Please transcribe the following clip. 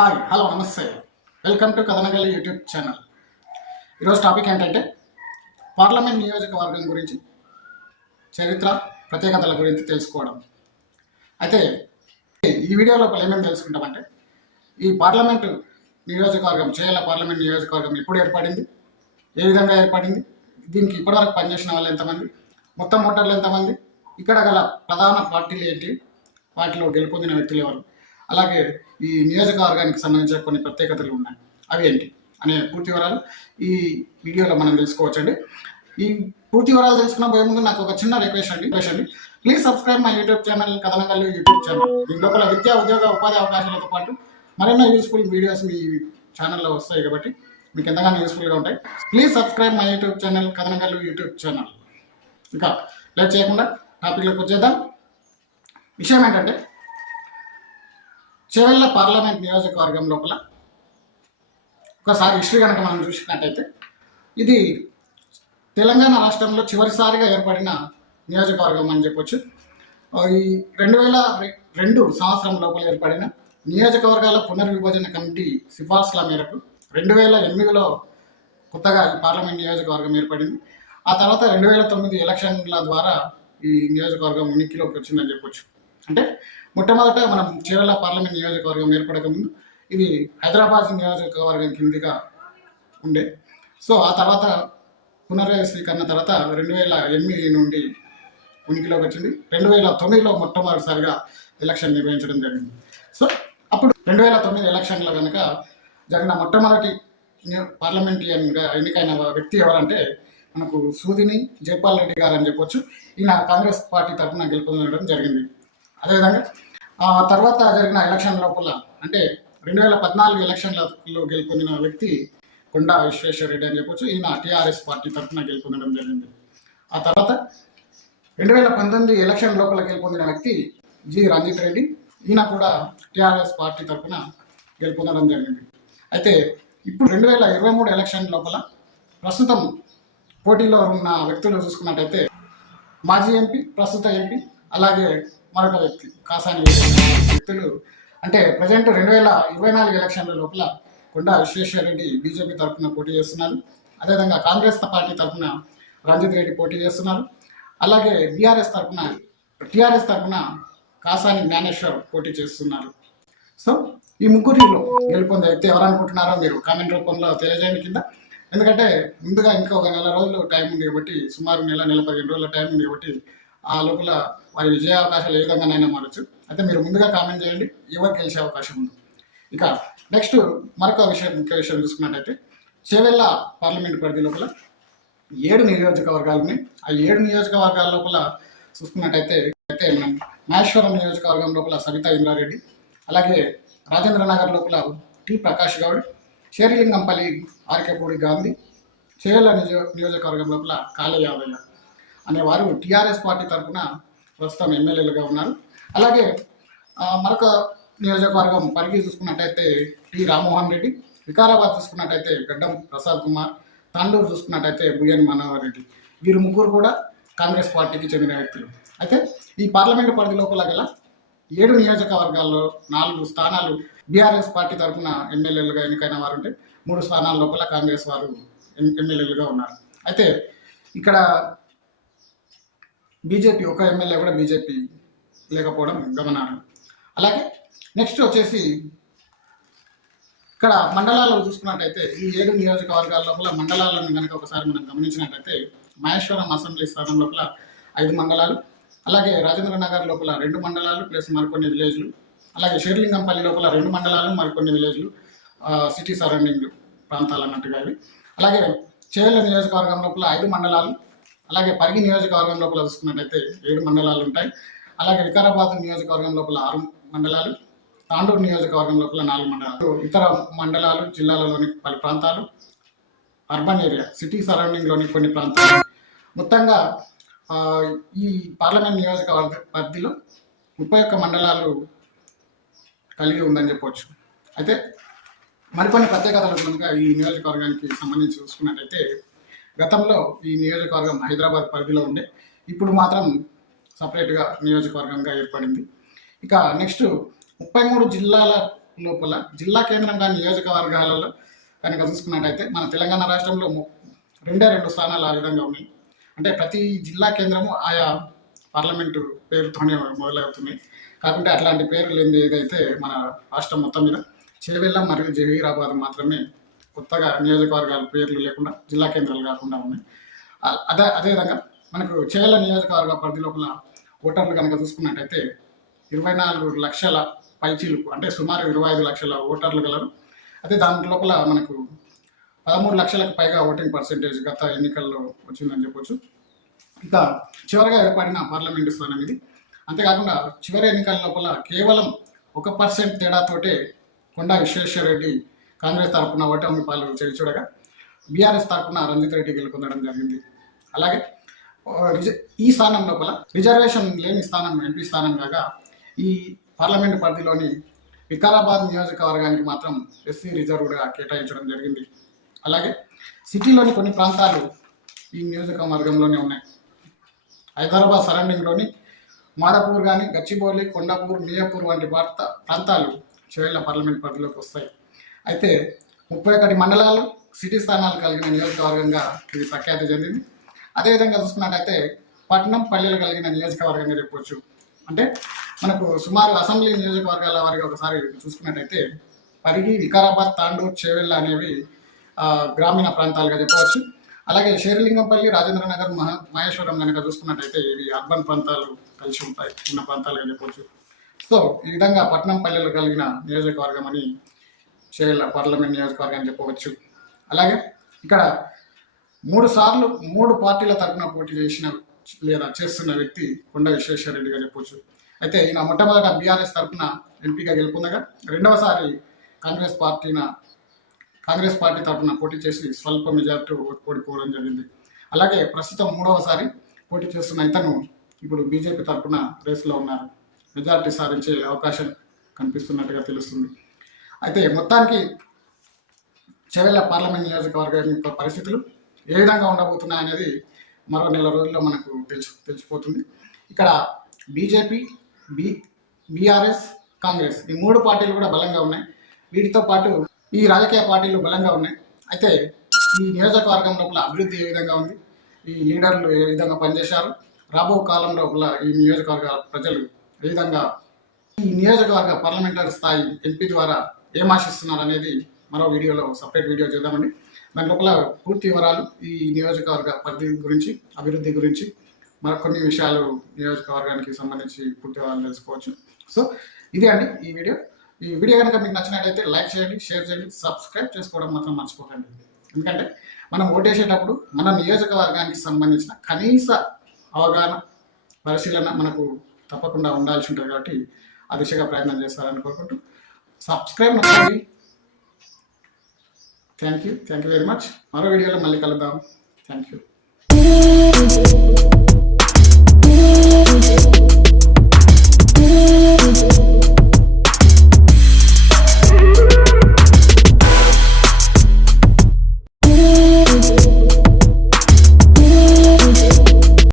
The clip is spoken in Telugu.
హాయ్ హలో నమస్తే. Welcome to Kathanagalli YouTube channel. ఈరోజు టాపిక్ ఏంటంటే పార్లమెంట్ నియోజకవర్గం గురించి చరిత్ర ప్రత్యేకతల గురించి తెలుసుకోవడం. అయితే ఈ వీడియోలో ఏమేమి తెలుసుకుంటామంటే ఈ పార్లమెంటు నియోజకవర్గం చేయాల పార్లమెంట్ నియోజకవర్గం ఎప్పుడు ఏర్పడింది ఏ విధంగా ఏర్పడింది దీనికి ఇప్పటివరకు పనిచేసిన వాళ్ళు ఎంతమంది మొత్తం ఓటర్లు ఎంతమంది ఇక్కడ గల ప్రధాన పార్టీలు ఏంటి వాటిలో గెలుపొందిన వ్యక్తులు ఎవరు? అలాగే ఈ నియోజకవర్గానికి సంబంధించిన కొన్ని ప్రత్యేకతలు ఉన్నాయి. అవి ఏంటి? అనే పూర్తి వివరాలు ఈ వీడియోలో మనం తెలుసుకోవచ్చండి. ఈ పూర్తి వివరాలు తెలుసుకున్న పోయే ముందు నాకు ఒక చిన్న రిక్వెస్ట్ అండి. రిక్వెస్ట్ అండి. Please subscribe my YouTube channel Kathanagallu YouTube channel దీని లోపల విద్యా ఉద్యోగ ఉపాధి అవకాశాలతో పాటు మరెన్నో యూస్ఫుల్ వీడియోస్ మీ ఛానల్లో వస్తాయి కాబట్టి మీకు ఎంతగానో యూస్ఫుల్గా ఉంటాయి. Please subscribe my YouTube channel Kathanagallu YouTube channel ఇంకా లేట్ చేయకుండా టాపిక్లోకి వచ్చేద్దాం. విషయం ఏంటంటే చేవెళ్ళ పార్లమెంట్ నియోజకవర్గం లోపల ఒకసారి హిస్టరీ కనుక మనం చూసినట్టయితే ఇది తెలంగాణ రాష్ట్రంలో చివరిసారిగా ఏర్పడిన నియోజకవర్గం అని చెప్పొచ్చు. ఈ రెండు వేల రెండు సంవత్సరం లోపల ఏర్పడిన నియోజకవర్గాల పునర్విభజన కమిటీ సిఫార్సుల మేరకు రెండు వేల ఎనిమిదిలో కొత్తగా ఈ పార్లమెంట్ నియోజకవర్గం ఏర్పడింది. ఆ తర్వాత రెండు వేల తొమ్మిది ఎలక్షన్ల ద్వారా ఈ నియోజకవర్గం ఉనికిలోకి వచ్చిందని చెప్పొచ్చు. అంటే మొట్టమొదట మనం చీరాల పార్లమెంట్ నియోజకవర్గం ఏర్పడక ముందు ఇది హైదరాబాద్ నియోజకవర్గం కిందిగా ఉండే. సో ఆ తర్వాత పునర్వ్యవస్థీకరణ తర్వాత రెండు వేల ఎనిమిది నుండి ఉనికిలోకి వచ్చింది. రెండు వేల తొమ్మిదిలో మొట్టమొదటిసారిగా ఎలక్షన్ నిర్వహించడం జరిగింది. సో అప్పుడు రెండు వేల తొమ్మిది ఎలక్షన్లో కనుక జరిగిన మొట్టమొదటి ని- ఎన్నికైన వ్యక్తి ఎవరంటే మనకు సూదిని జైపాల్ రెడ్డి గారు అని చెప్పొచ్చు. ఈయన కాంగ్రెస్ పార్టీ తరఫున గెలుపొందడం జరిగింది. అదేవిధంగా ఆ తర్వాత జరిగిన ఎలక్షన్ లోపల అంటే రెండు వేల పద్నాలుగు ఎలక్షన్లలో గెలుపొందిన వ్యక్తి కొండా విశ్వేశ్వర రెడ్డి అని చెప్పొచ్చు. ఈయన టీఆర్ఎస్ పార్టీ తరఫున గెలుపొందడం జరిగింది. ఆ తర్వాత రెండు వేల పంతొమ్మిది ఎలక్షన్ లోపల గెలుపొందిన వ్యక్తి జి రంజిత్ రెడ్డి ఈయన కూడా టీఆర్ఎస్ పార్టీ తరఫున గెలుపొందడం జరిగింది. అయితే ఇప్పుడు రెండు వేల ఇరవై మూడు ఎలక్షన్ లోపల ప్రస్తుతం పోటీలో ఉన్న వ్యక్తులు చూసుకున్నట్టయితే మాజీ ఎంపీ ప్రస్తుత ఎంపీ అలాగే మరొక వ్యక్తి కాసాని వ్యక్తులు అంటే ప్రజెంట్ రెండు వేల ఇరవై నాలుగు ఎలక్షన్ల లోపల కొండా విశ్వేశ్వరరెడ్డి బీజేపీ తరఫున పోటీ చేస్తున్నారు. అదేవిధంగా కాంగ్రెస్ పార్టీ తరఫున రంజిత్ రెడ్డి పోటీ చేస్తున్నారు. అలాగే బీఆర్ఎస్ తరఫున టీఆర్ఎస్ తరఫున కాసాని జ్ఞానేశ్వర్ పోటీ చేస్తున్నారు. సో ఈ ముగ్గురిలో గెలుపొంది వ్యక్తి ఎవరనుకుంటున్నారో మీరు కామెంట్ రూపంలో తెలియజేయండి కింద. ఎందుకంటే ముందుగా ఇంకా ఒక నెల రోజులు టైం ఉంది కాబట్టి సుమారు నెల నెల పదిహేను రోజుల టైం ఉంది కాబట్టి ఆ లోపల మరి విజయ అవకాశాలు ఏ విధంగానైనా మారచ్చు. అయితే మీరు ముందుగా కామెంట్ చేయండి. ఎవరు గెలిచే అవకాశం ఉంది. ఇక నెక్స్ట్ మరొక విషయం ముఖ్య విషయం చూసుకున్నట్టయితే చేవెళ్ళ పార్లమెంట్ పరిధి లోపల ఏడు నియోజకవర్గాలు ఉన్నాయి ఆ ఏడు నియోజకవర్గాల లోపల చూసుకున్నట్టయితే అయితే మనం మహేశ్వరం నియోజకవర్గం లోపల సవితా ఇంద్రారెడ్డి అలాగే రాజేంద్ర నగర్ లోపల టి ప్రకాష్ గౌడ్ షేరిలింగంపల్లి ఆర్కేపూడి గాంధీ చేవెళ్ళ నియోజకవర్గం లోపల కాళే యాదయ్య అనేవారు టీఆర్ఎస్ పార్టీ తరఫున ప్రస్తుతం ఎమ్మెల్యేలుగా ఉన్నారు. అలాగే మరొక నియోజకవర్గం పరిగి చూసుకున్నట్టయితే టి రామ్మోహన్ రెడ్డి వికారాబాద్ చూసుకున్నట్టయితే గడ్డం ప్రసాద్ కుమార్ తాండూరు చూసుకున్నట్టయితే బుయ్యని మనోహర్ రెడ్డి. వీరు ముగ్గురు కూడా కాంగ్రెస్ పార్టీకి చెందిన వ్యక్తులు. అయితే ఈ పార్లమెంటు పరిధి లోపల గల ఏడు నియోజకవర్గాల్లో నాలుగు స్థానాలు బీఆర్ఎస్ పార్టీ తరఫున ఎమ్మెల్యేలుగా ఎన్నికైన వారు ఉంటే మూడు స్థానాల లోపల కాంగ్రెస్ వారు ఎమ్మెల్యేలుగా ఉన్నారు. అయితే ఇక్కడ బీజేపీ ఒక ఎమ్మెల్యే కూడా బీజేపీ లేకపోవడం గమనార్హం. అలాగే నెక్స్ట్ వచ్చేసి ఇక్కడ మండలాల్లో చూసుకున్నట్టయితే ఈ ఏడు నియోజకవర్గాల లోపల మండలాలను కనుక ఒకసారి మనం గమనించినట్టయితే మహేశ్వరం అసెంబ్లీ స్థానం లోపల ఐదు మండలాలు అలాగే రాజేంద్ర నగర్ లోపల రెండు మండలాలు ప్లస్ మరికొన్ని విలేజ్లు అలాగే షేర్లింగంపల్లి లోపల రెండు మండలాలు మరికొన్ని విలేజ్లు సిటీ సరౌండింగ్ ప్రాంతాలు అన్నట్టుగా ఇవి. అలాగే చేవెళ్ళ నియోజకవర్గం లోపల ఐదు మండలాలు అలాగే పరిగి నియోజకవర్గం లోపల చూసుకున్నట్టయితే ఏడు మండలాలు ఉంటాయి. అలాగే వికారాబాద్ నియోజకవర్గం లోపల ఆరు మండలాలు తాండూరు నియోజకవర్గం లోపల నాలుగు మండలాలు ఇతర మండలాలు జిల్లాలలోని పలు ప్రాంతాలు అర్బన్ ఏరియా సిటీ సరౌండింగ్లోని కొన్ని ప్రాంతాలు. మొత్తంగా ఈ పార్లమెంట్ నియోజకవర్గ పరిధిలో ముప్పై ఒక్క మండలాలు కలిగి ఉందని చెప్పవచ్చు అయితే మరికొన్ని ప్రత్యేకతలు కనుక ఈ నియోజకవర్గానికి సంబంధించి చూసుకున్నట్టయితే గతంలో ఈ నియోజకవర్గం హైదరాబాద్ పరిధిలో ఉండే. ఇప్పుడు మాత్రం సపరేట్గా నియోజకవర్గంగా ఏర్పడింది. ఇక నెక్స్ట్ ముప్పై మూడు జిల్లాల లోపల జిల్లా కేంద్రంగా నియోజకవర్గాలలో కనుక చూసుకున్నట్టయితే మన తెలంగాణ రాష్ట్రంలో ము- రెండే రెండు స్థానాలు ఆ విధంగా ఉన్నాయి. అంటే ప్రతి జిల్లా కేంద్రము ఆయా పార్లమెంటు పేరుతోనే మొదలవుతున్నాయి. కాకుంటే అట్లాంటి పేరు లేని ఏదైతే మన రాష్ట్రం మొత్తం మీద చేవెళ్ళ మరియు జహీరాబాద్ మాత్రమే కొత్తగా నియోజకవర్గాల పేర్లు లేకుండా జిల్లా కేంద్రాలు కాకుండా ఉన్నాయి. అదే అదేవిధంగా మనకు చేల నియోజకవర్గ పరిధి లోపల ఓటర్లు కనుక చూసుకున్నట్టయితే ఇరవై నాలుగు లక్షల పైచీలకు అంటే సుమారు ఇరవై ఐదు లక్షల ఓటర్లు గలరు. అదే దాని లోపల మనకు పదమూడు లక్షలకు పైగా ఓటింగ్ పర్సెంటేజ్ గత ఎన్నికల్లో వచ్చిందని చెప్పొచ్చు. ఇంకా చివరిగా ఏర్పడిన పార్లమెంటు స్థానం ఇది. అంతేకాకుండా చివరి ఎన్నికల లోపల కేవలం ఒక పర్సెంట్ తేడాతోటే కొండా విశ్వేశ్వర రెడ్డి కాంగ్రెస్ తరపున ఓటమి పాలు చేయి చూడగా. బీఆర్ఎస్ తరపున రంజిత్ రెడ్డి గెలుపొందడం జరిగింది. అలాగే రిజ- ఈ స్థానం లోపల రిజర్వేషన్ లేని స్థానం ఎంపీ స్థానం కాగా ఈ పార్లమెంటు పరిధిలోని వికారాబాద్ నియోజకవర్గానికి మాత్రం ఎస్సీ రిజర్వ్డ్గా కేటాయించడం జరిగింది. అలాగే సిటీలోని కొన్ని ప్రాంతాలు ఈ నియోజకవర్గంలోనే ఉన్నాయి. హైదరాబాద్ సరౌండింగ్లోని మాడపూర్ కానీ గచ్చిబౌలి కొండాపూర్ మియాపూర్ వంటి భారత ప్రాంతాలు చివేళ్ళ పార్లమెంట్ పరిధిలోకి వస్తాయి. అయితే ముప్పై ఒకటి మండలాలు సిటీ స్థానాలు కలిగిన నియోజకవర్గంగా ఇది ప్రఖ్యాతి చెందింది. అదేవిధంగా చూసుకున్నట్టయితే పట్టణం పల్లెలు కలిగిన నియోజకవర్గంగా చెప్పవచ్చు అంటే మనకు సుమారు అసెంబ్లీ నియోజకవర్గాల వారిగా ఒకసారి చూసుకున్నట్టయితే పరిగి వికారాబాద్ తాండూర్ చేవెళ్ళ అనేవి గ్రామీణ ప్రాంతాలుగా చెప్పవచ్చు. అలాగే శేరిలింగంపల్లి రాజేంద్రనగర్ మహా మహేశ్వరం కనుక చూసుకున్నట్టయితే ఇవి అర్బన్ ప్రాంతాలు కలిసి ఉంటాయి చిన్న ప్రాంతాలుగా చెప్పవచ్చు సో ఈ విధంగా పట్టణం పల్లెలు కలిగిన నియోజకవర్గం అని చేయాల పార్లమెంట్ నియోజకవర్గం అని చెప్పవచ్చు అలాగే ఇక్కడ మూడు సార్లు మూడు పార్టీల తరపున పోటీ చేసిన లేదా చేస్తున్న వ్యక్తి కొండ విశ్వేశ్వరరెడ్డిగా చెప్పొచ్చు. అయితే ఈయన మొట్టమొదట బీఆర్ఎస్ తరఫున ఎంపీగా గెలుపొందగా రెండవసారి కాంగ్రెస్ పార్టీన కాంగ్రెస్ పార్టీ తరపున పోటీ చేసి స్వల్ప మెజార్టీ ఓడిపోవడం జరిగింది. అలాగే ప్రస్తుతం మూడవసారి పోటీ చేస్తున్న ఇతను ఇప్పుడు బీజేపీ తరఫున రేసులో ఉన్నారు. మెజార్టీ సాధించే అవకాశం కనిపిస్తున్నట్టుగా తెలుస్తుంది. అయితే మొత్తానికి చెవెళ్ళ పార్లమెంట్ నియోజకవర్గం యొక్క పరిస్థితులు ఏ విధంగా ఉండబోతున్నాయి అనేది మరో నెల రోజుల్లో మనకు తెలిసి తెలిసిపోతుంది. ఇక్కడ బీజేపీ బీ బీఆర్ఎస్ కాంగ్రెస్ ఈ మూడు పార్టీలు కూడా బలంగా ఉన్నాయి. వీటితో పాటు ఈ రాజకీయ పార్టీలు బలంగా ఉన్నాయి. అయితే ఈ నియోజకవర్గం లోపల అభివృద్ధి ఏ విధంగా ఉంది? ఈ లీడర్లు ఏ విధంగా పనిచేశారు? రాబో కాలం లోపల ఈ నియోజకవర్గ ప్రజలు ఏ విధంగా ఈ నియోజకవర్గ పార్లమెంటరీ స్థాయి ఎంపీ ద్వారా ఏం ఆశిస్తున్నారు అనేది మరో వీడియోలో సపరేట్ వీడియో చేద్దామండి. దాని లోపల పూర్తి వివరాలు ఈ నియోజకవర్గ పరిధి గురించి అభివృద్ధి గురించి మరికొన్ని విషయాలు నియోజకవర్గానికి సంబంధించి పూర్తి వివరాలు తెలుసుకోవచ్చు. సో ఇదే అండి ఈ వీడియో. ఈ వీడియో కనుక మీకు నచ్చినట్లయితే లైక్ చేయండి షేర్ చేయండి సబ్స్క్రైబ్ చేసుకోవడం మాత్రం మర్చిపోకండి. ఎందుకంటే మనం ఓటేసేటప్పుడు మన నియోజకవర్గానికి సంబంధించిన కనీస అవగాహన పరిశీలన మనకు తప్పకుండా ఉండాల్సి ఉంటుంది కాబట్టి ఆ దిశగా ప్రయత్నం చేస్తారని కోరుకుంటూ సబ్స్క్రైబ్ నొక్కండి. Thank you thank you very much మరో వీడియోలో మళ్ళీ కలుద్దాం. Thank you